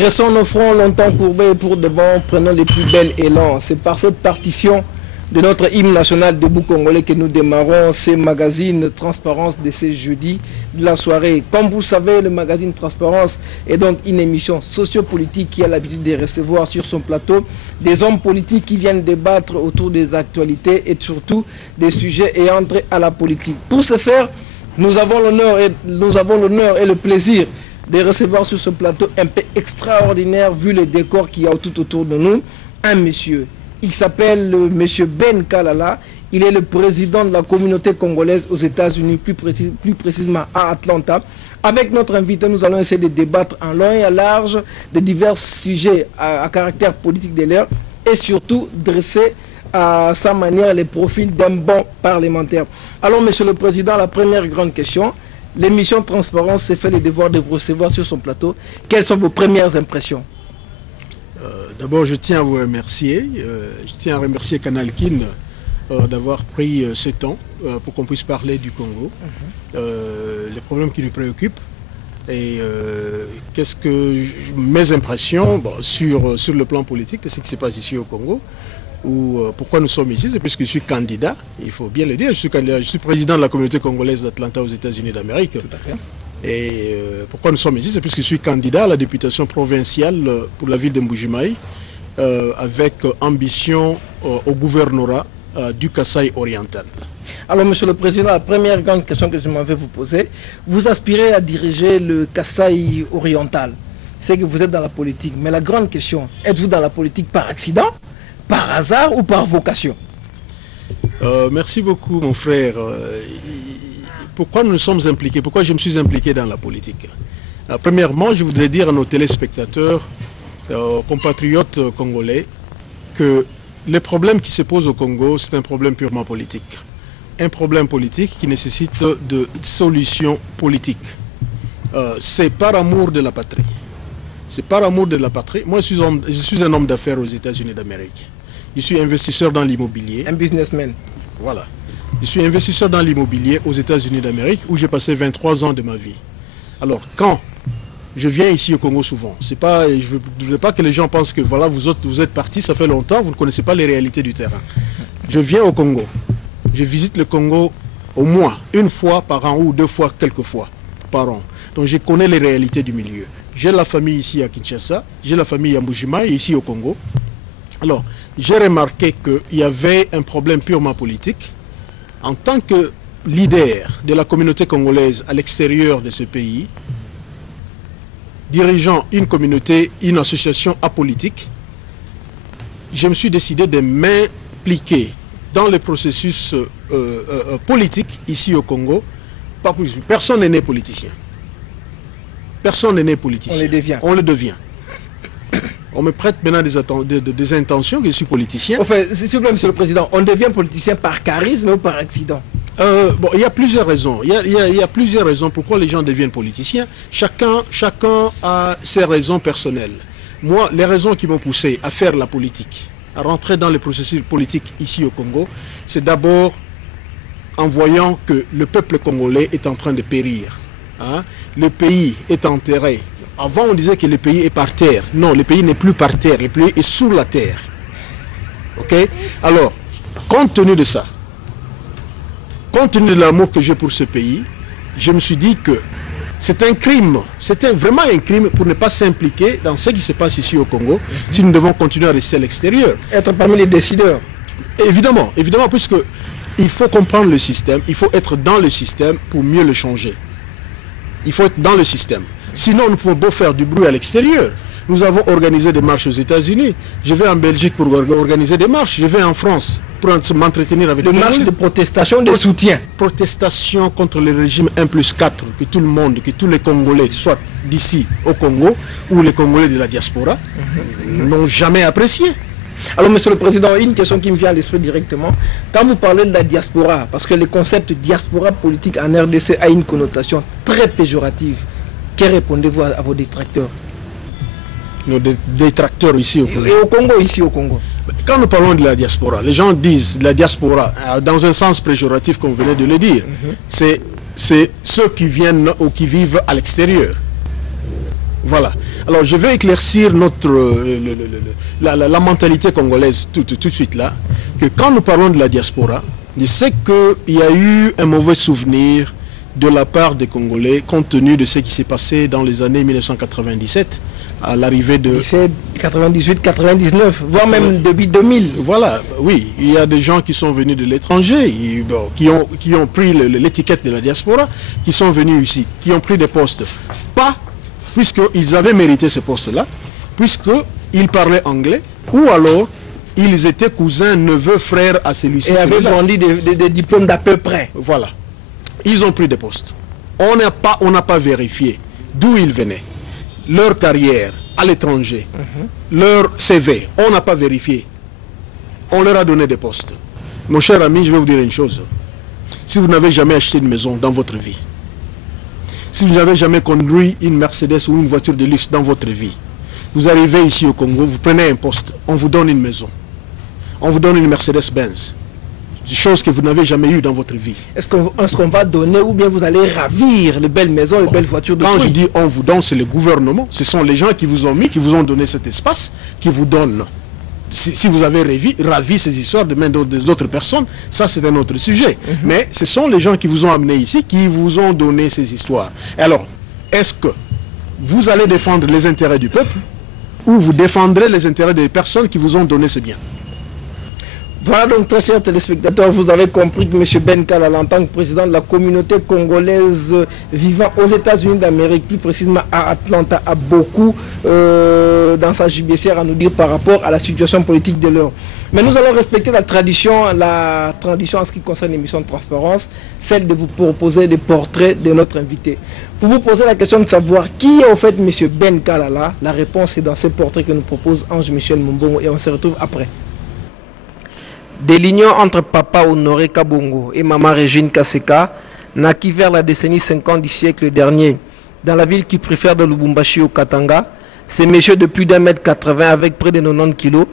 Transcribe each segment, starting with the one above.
Dressons nos fronts longtemps courbés pour de bon, prenons les plus belles élans. C'est par cette partition de notre hymne national debout congolais que nous démarrons ces magazines Transparence de ces jeudis de la soirée. Comme vous le savez, le magazine Transparence est donc une émission sociopolitique qui a l'habitude de recevoir sur son plateau des hommes politiques qui viennent débattre autour des actualités et surtout des sujets ayant trait à la politique. Pour ce faire, nous avons l'honneur et le plaisir de recevoir sur ce plateau un peu extraordinaire vu le décor qu'il y a tout autour de nous, un monsieur. Il s'appelle monsieur Ben Kalala, il est le président de la communauté congolaise aux États-Unis, plus précisément à Atlanta. Avec notre invité, nous allons essayer de débattre en long et à large de divers sujets à caractère politique de l'heure et surtout dresser à sa manière les profils d'un bon parlementaire. Alors monsieur le président, la première grande question. L'émission Transparence s'est fait le devoir de vous recevoir sur son plateau. Quelles sont vos premières impressions? D'abord, je tiens à vous remercier. Je tiens à remercier Canal Kin d'avoir pris ce temps pour qu'on puisse parler du Congo, les problèmes qui nous préoccupent et qu'est-ce que mes impressions sur le plan politique de ce qui se passe ici au Congo. Ou pourquoi nous sommes ici, c'est parce que je suis candidat, il faut bien le dire, je suis président de la communauté congolaise d'Atlanta aux États-Unis d'Amérique. Tout à fait. Et pourquoi nous sommes ici, c'est parce que je suis candidat à la députation provinciale pour la ville de Mbujimayi, avec ambition au gouvernorat du Kasaï oriental. Alors monsieur le président, la première grande question que je m'en vais vous poser, vous aspirez à diriger le Kasaï oriental, c'est que vous êtes dans la politique, mais la grande question, êtes-vous dans la politique par accident, par hasard ou par vocation? Merci beaucoup mon frère. Pourquoi nous sommes impliqués? Pourquoi je me suis impliqué dans la politique? Premièrement, je voudrais dire à nos téléspectateurs, compatriotes congolais, que les problèmes qui se posent au Congo, c'est un problème purement politique. Un problème politique qui nécessite de solutions politiques. C'est par amour de la patrie. C'est par amour de la patrie. Moi, je suis un homme d'affaires aux États-Unis d'Amérique. Je suis investisseur dans l'immobilier. Un businessman. Voilà. Je suis investisseur dans l'immobilier aux États-Unis d'Amérique où j'ai passé 23 ans de ma vie. Alors, quand je viens ici au Congo souvent, c'est pas, je ne veux pas que les gens pensent que voilà, vous êtes partis, ça fait longtemps, vous ne connaissez pas les réalités du terrain. Je viens au Congo. Je visite le Congo au moins une fois par an ou deux fois, quelques fois par an. Donc, je connais les réalités du milieu. J'ai la famille ici à Kinshasa, j'ai la famille à Mbujimayi ici au Congo. Alors, j'ai remarqué qu'il y avait un problème purement politique. En tant que leader de la communauté congolaise à l'extérieur de ce pays, dirigeant une communauté, une association apolitique, je me suis décidé de m'impliquer dans le processus politique ici au Congo. Personne n'est né politicien. Personne n'est né politicien. On le devient. On le devient. On me prête maintenant des intentions que je suis politicien. Enfin, s'il vous plaît, monsieur le président, on devient politicien par charisme ou par accident? Bon, il y a plusieurs raisons. Il y a plusieurs raisons pourquoi les gens deviennent politiciens. Chacun a ses raisons personnelles. Moi, les raisons qui m'ont poussé à faire la politique, à rentrer dans le processus politique ici au Congo, c'est d'abord en voyant que le peuple congolais est en train de périr. Hein? Le pays est enterré. Avant, on disait que le pays est par terre. Non, le pays n'est plus par terre. Le pays est sous la terre. OK? Alors, compte tenu de ça, compte tenu de l'amour que j'ai pour ce pays, je me suis dit que c'est un crime. C'était vraiment un crime pour ne pas s'impliquer dans ce qui se passe ici au Congo, si nous devons continuer à rester à l'extérieur. Être parmi les décideurs. Évidemment, puisque il faut comprendre le système, il faut être dans le système pour mieux le changer. Il faut être dans le système. Sinon, nous pouvons beau faire du bruit à l'extérieur. Nous avons organisé des marches aux États-Unis. Je vais en Belgique pour organiser des marches. Je vais en France pour m'entretenir avec des marches de protestation, de soutien. Protestation contre le régime 1+4 que tout le monde, que tous les Congolais, soit d'ici au Congo ou les Congolais de la diaspora, n'ont jamais apprécié. Alors, monsieur le président, une question qui me vient à l'esprit directement. Quand vous parlez de la diaspora, parce que le concept diaspora politique en RDC a une connotation très péjorative, que répondez-vous à vos détracteurs? Nos détracteurs ici au Congo. Et au Congo, ici au Congo. Quand nous parlons de la diaspora, les gens disent la diaspora, dans un sens péjoratif comme vous venez de le dire, c'est ceux qui viennent ou qui vivent à l'extérieur. Voilà. Alors je vais éclaircir la mentalité congolaise tout de suite là, que quand nous parlons de la diaspora, je sais qu'il y a eu un mauvais souvenir de la part des Congolais compte tenu de ce qui s'est passé dans les années 1997 à l'arrivée de... 98, 99, voire même depuis 2000. Voilà, oui, il y a des gens qui sont venus de l'étranger, qui ont pris l'étiquette de la diaspora, qui sont venus ici, qui ont pris des postes. Pas puisqu'ils avaient mérité ce poste-là, puisqu'ils parlaient anglais, ou alors ils étaient cousins, neveux, frères à celui-ci. Et avaient brandi des diplômes d'à peu près. Voilà. Ils ont pris des postes. On n'a pas vérifié d'où ils venaient, leur carrière à l'étranger, leur CV. On n'a pas vérifié. On leur a donné des postes. Mon cher ami, je vais vous dire une chose. Si vous n'avez jamais acheté une maison dans votre vie, si vous n'avez jamais conduit une Mercedes ou une voiture de luxe dans votre vie, vous arrivez ici au Congo, vous prenez un poste, on vous donne une maison, on vous donne une Mercedes-Benz, des choses que vous n'avez jamais eues dans votre vie. Est-ce qu'on va donner ou bien vous allez ravir les belles maisons, les belles voitures de Quand je dis on vous donne, c'est le gouvernement, ce sont les gens qui vous ont mis, qui vous ont donné cet espace, qui vous donnent. Si vous avez ravi ces histoires de main d'autres personnes, ça c'est un autre sujet. Mais ce sont les gens qui vous ont amené ici, qui vous ont donné ces histoires. Et alors, est-ce que vous allez défendre les intérêts du peuple ou vous défendrez les intérêts des personnes qui vous ont donné ces biens? Voilà donc, très chers téléspectateurs, vous avez compris que M. Ben Kalala, en tant que président de la communauté congolaise vivant aux États-Unis d'Amérique, plus précisément à Atlanta, a beaucoup dans sa JBCR à nous dire par rapport à la situation politique de l'heure. Mais nous allons respecter la tradition en ce qui concerne l'émission de transparence, celle de vous proposer des portraits de notre invité. Pour vous poser la question de savoir qui est en fait M. Ben Kalala, la réponse est dans ces portraits que nous propose Ange-Michel Mumbongo et on se retrouve après. De l'union entre Papa Honoré Kabongo et Maman Régine Kaseka, naquit vers la décennie 50 du siècle dernier, dans la ville qui préfère de Lubumbashi au Katanga, ces messieurs de plus d'1,80 m avec près de 90 kg,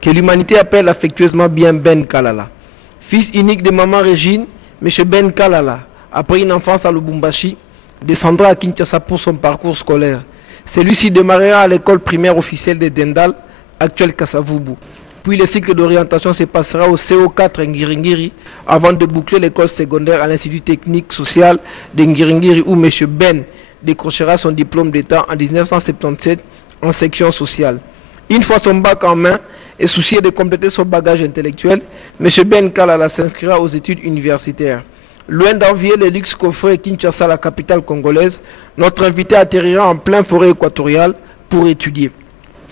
que l'humanité appelle affectueusement bien Ben Kalala. Fils unique de Maman Régine, M. Ben Kalala, après une enfance à Lubumbashi, descendra à Kinshasa pour son parcours scolaire. Celui-ci démarrera à l'école primaire officielle de Dendal, actuelle Kasavubu. Puis le cycle d'orientation se passera au CO4 Ngiringiri avant de boucler l'école secondaire à l'Institut technique social de Ngiringiri où M. Ben décrochera son diplôme d'État en 1977 en section sociale. Une fois son bac en main et soucié de compléter son bagage intellectuel, M. Ben Kalala s'inscrira aux études universitaires. Loin d'envier les luxe coffrets Kinshasa, la capitale congolaise, notre invité atterrira en plein forêt équatoriale pour étudier.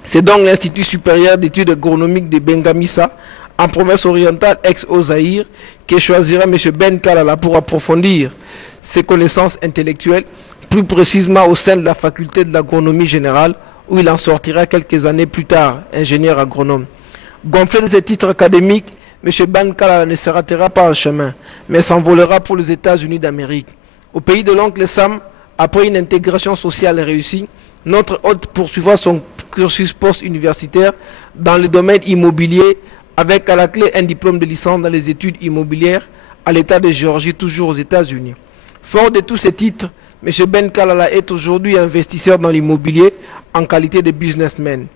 C'est donc l'Institut supérieur d'études agronomiques de Bengamisa, en province orientale ex-Ozaïr, qui choisira M. Ben Kalala pour approfondir ses connaissances intellectuelles, plus précisément au sein de la faculté de l'agronomie générale, où il en sortira quelques années plus tard, ingénieur agronome. Gonflé de ses titres académiques, M. Ben Kalala ne s'arrêtera pas en chemin, mais s'envolera pour les États-Unis d'Amérique. Au pays de l'oncle Sam, après une intégration sociale réussie, notre hôte poursuivra son cursus post-universitaire dans le domaine immobilier avec à la clé un diplôme de licence dans les études immobilières à l'État de Géorgie, toujours aux États-Unis. Fort de tous ces titres, M. Ben Kalala est aujourd'hui investisseur dans l'immobilier en qualité de businessman.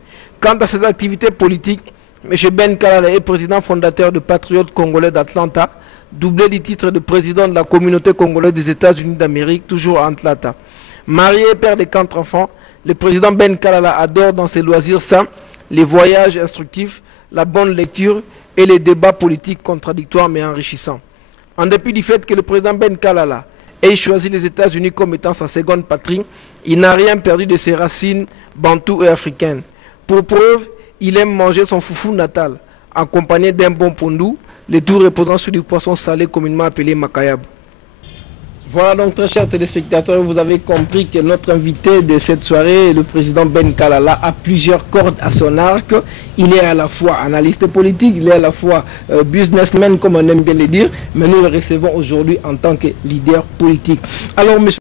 Quant à ses activités politiques, M. Ben Kalala est président fondateur de Patriotes congolais d'Atlanta, doublé du titre de président de la communauté congolaise des États-Unis d'Amérique, toujours à Atlanta. Marié et père de 4 enfants, le président Ben Kalala adore dans ses loisirs sains les voyages instructifs, la bonne lecture et les débats politiques contradictoires mais enrichissants. En dépit du fait que le président Ben Kalala ait choisi les États-Unis comme étant sa seconde patrie, il n'a rien perdu de ses racines bantoues et africaines. Pour preuve, il aime manger son foufou natal, accompagné d'un bon pondou, le tout reposant sur du poisson salé communément appelé makayab. Voilà donc, très chers téléspectateurs, vous avez compris que notre invité de cette soirée, le président Ben Kalala, a plusieurs cordes à son arc. Il est à la fois analyste politique, il est à la fois businessman, comme on aime bien le dire, mais nous le recevons aujourd'hui en tant que leader politique. Alors, monsieur